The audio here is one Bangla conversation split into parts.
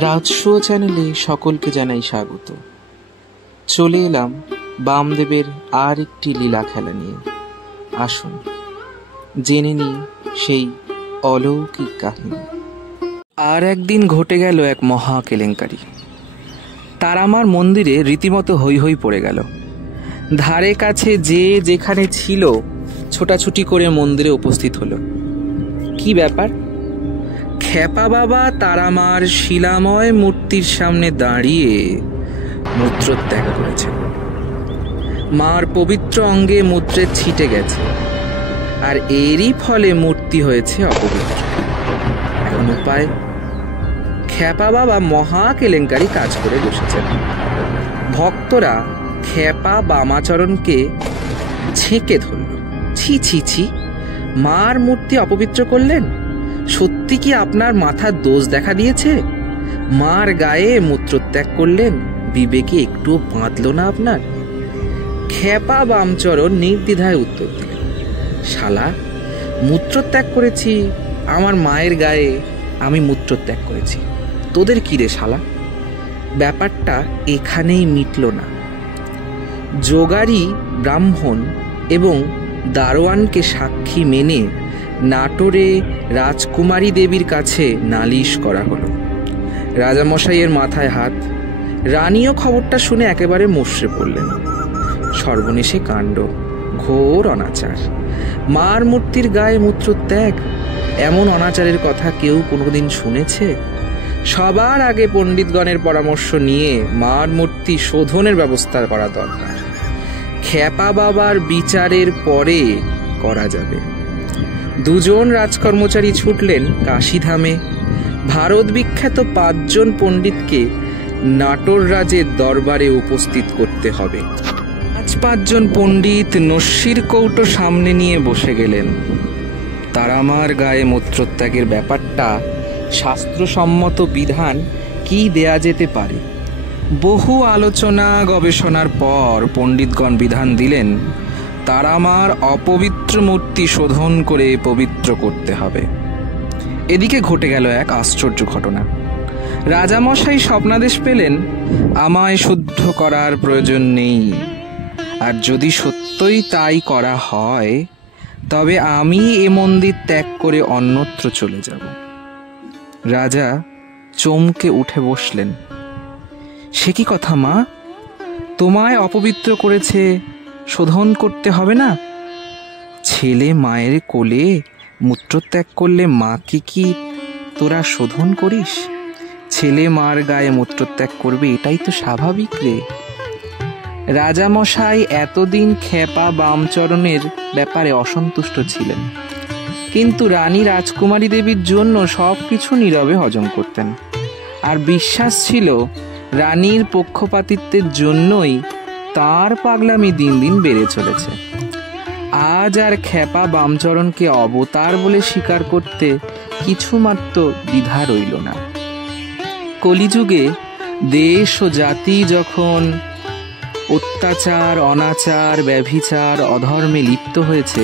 রাজশো চ্যানেলে সকলকে জানাই স্বাগত। চলে এলাম বামদেবের আর একটি লীলা খেলা নিয়ে। আসুন জেনে নিই সেই অলৌকিক কাহিনী। আর একদিন ঘটে গেল এক মহা কেলেঙ্কারি। তারামার মন্দিরে রীতিমতো হৈ হৈ পড়ে গেল। ধারে কাছে যে যেখানে ছিল ছোটাছুটি করে মন্দিরে উপস্থিত হলো। কি ব্যাপার? খেপা বাবা তারামার শিলাময় মূর্তির সামনে দাঁড়িয়ে মূত্রত্যাগ করেছেন। মার পবিত্র অঙ্গে মূত্রের ছিটে গেছে, আর এরই ফলে মূর্তি হয়েছে অপবিত্র। এখন উপায়? খেপা বাবা মহা কেলেঙ্কারি কাজ করে বসেছেন। ভক্তরা খেপা বামাচরণকে ছেঁকে ধরল। ছি ছি ছি, মার মূর্তি অপবিত্র করলেন? সত্যি কি আপনার মাথার দোষ দেখা দিয়েছে? মার গায়ে মূত্রত্যাগ করলেন, বিবেকে একটুও বাঁধল না আপনার? খেপা বামচরণ নির্দ্বিধায় উত্তর দিলেন, শালা, মূত্রত্যাগ করেছি আমার মায়ের গায়ে, আমি মূত্রত্যাগ করেছি, তোদের কি রে শালা? ব্যাপারটা এখানেই মিটল না। যোগাড়ী ব্রাহ্মণ এবং দারোয়ানকে সাক্ষী মেনে নাটোরে রাজকুমারী দেবীর কাছে নালিশ করা হলো। রাজামশাইয়ের মাথায় হাত। রানীও খবরটা শুনে একেবারে মুষড়ে পড়লেন। সর্বনেশে কাণ্ড, ঘোর অনাচার। মার মূর্তির গায়ে মূত্রত্যাগ, এমন অনাচারের কথা কেউ কোনোদিন শুনেছে? সবার আগে পণ্ডিতগণের পরামর্শ নিয়ে মার মূর্তি শোধনের ব্যবস্থা করা দরকার। খেপা বাবার বিচারের পরে করা যাবে। দুজন রাজকর্মচারী ছুটলেন কাশীধামে। ভারত বিখ্যাত 5 জন পণ্ডিতকে নাটোর রাজের দরবারে উপস্থিত করতে হবে। 5 জন পণ্ডিত নস্যির কৌটো সামনে নিয়ে বসে গেলেন। তারামার গায়ে মূত্রত্যাগের ব্যাপারটা শাস্ত্রসম্মত বিধান কি দেয়া যেতে পারে? বহু আলোচনা গবেষণার পর পণ্ডিতগণ বিধান দিলেন, তারামার অপবিত্র মূর্তি শোধন করে পবিত্র করতে হবে। এদিকে ঘটে গেল এক আশ্চর্য ঘটনা। রাজামশাই স্বপ্নাদেশ পেলেন, আমায় শুদ্ধ করার প্রয়োজন নেই, আর যদি সত্যই তাই করা হয় তবে আমি এ মন্দির ত্যাগ করে অন্যত্র চলে যাব। রাজা চমকে উঠে বসলেন। সে কি কথা মা? তোমায় অপবিত্র করেছে, শোধন করতে হবে না? ছেলে মায়ের কোলে মূত্রত্যাগ করলে মাকে কি তোরা শোধন করিস? ছেলে মার গায়ে মূত্রত্যাগ করবে, এটাই তো স্বাভাবিক রে। রাজামশাই এতদিন খেপা বামচরণের ব্যাপারে অসন্তুষ্ট ছিলেন, কিন্তু রানী রাজকুমারী দেবীর জন্য সব কিছু নীরবে হজম করতেন। আর বিশ্বাস ছিল রানীর পক্ষপাতিত্বের জন্যই তার পাগলামি দিন দিন বেড়ে চলেছে। আজ আর খেপা বামচরণকে অবতার বলে স্বীকার করতে কিছুমাত্র দ্বিধা রইল না। কলিযুগে দেশ ও জাতি যখন অত্যাচার, অনাচার, ব্যভিচার, অধর্মে লিপ্ত হয়েছে,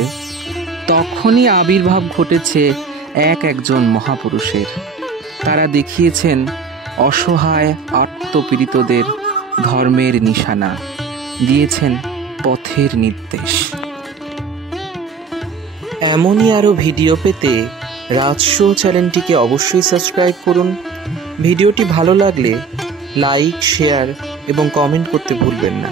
তখনই আবির্ভাব ঘটেছে একজন মহাপুরুষের। তারা দেখিয়েছেন অসহায় আত্মপীড়িতদের ধর্মের নিশানা, দিয়েছেন পথের নির্দেশ। এমনই আরও ভিডিও পেতে রাজশো চ্যানেলটিকে অবশ্যই সাবস্ক্রাইব করুন। ভিডিওটি ভালো লাগলে লাইক, শেয়ার এবং কমেন্ট করতে ভুলবেন না।